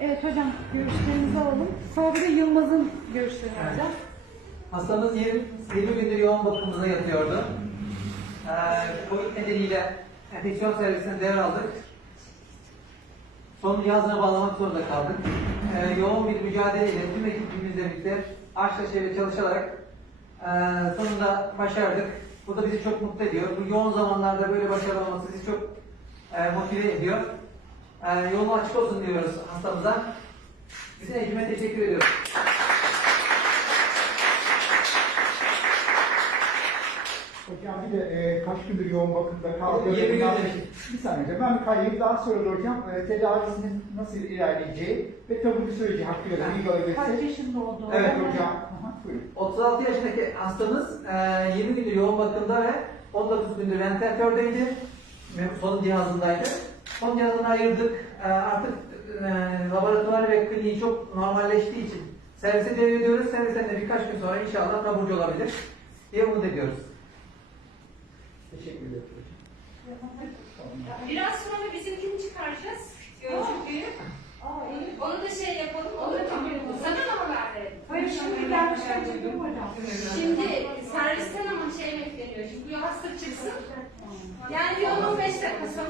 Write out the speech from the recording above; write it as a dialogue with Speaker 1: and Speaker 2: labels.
Speaker 1: Evet hocam görüşlerinizi alalım. De Yılmaz'ın görüşlerini alacağız.
Speaker 2: Hastamız 20, 20 gündür yoğun bakımımıza yatıyordu. Ee, Covid nedeniyle enfeksiyon servisine devraldık. Son cihazına bağlamak zorunda kaldık. Ee, yoğun bir mücadeleyle tüm ekibimizle birlikte aşk ile çalışarak ee, sonunda başardık. Bu da bizi çok mutlu ediyor. Bu yoğun zamanlarda böyle başarılı olması bizi çok ee, motive ediyor. Ee, yolu açık olsun diyoruz hastamıza. Bizim ekibime teşekkür ediyoruz.
Speaker 3: Hocam bir de e, kaç gündür yoğun bakımda kaldı. 20 gündür. Bir saniye hocam. Ben bir kayayım. Daha sonra da hocam e, tedavisinin nasıl ilerleyeceği ve tabii süreci hakkında bilgi Kaç
Speaker 1: alabilirsek. yaşında oldu?
Speaker 2: Evet hocam. Aha, buyurun. 36 yaşındaki hastamız e, 20 gündür yoğun bakımda ve 19 gündür ventilatördeydi. Ve Son cihazındaydı. Son cihazını ayırdık. E, artık e, laboratuvar ve kliniği çok normalleştiği için servise devrediyoruz. Servisten de birkaç gün sonra inşallah taburcu olabilir diye umut ediyoruz. Teşekkür ederim.
Speaker 4: Biraz sonra bizimkini çıkaracağız. Gözlüğü. Onu da şey yapalım. Onu da Sana da haber verelim.
Speaker 1: Hayır şimdi gelmişken çekim
Speaker 4: hocam. Şimdi servisten ama şey bekleniyor. Şimdi bu hasta çıksın. Yani bir 10-15 dakika sonra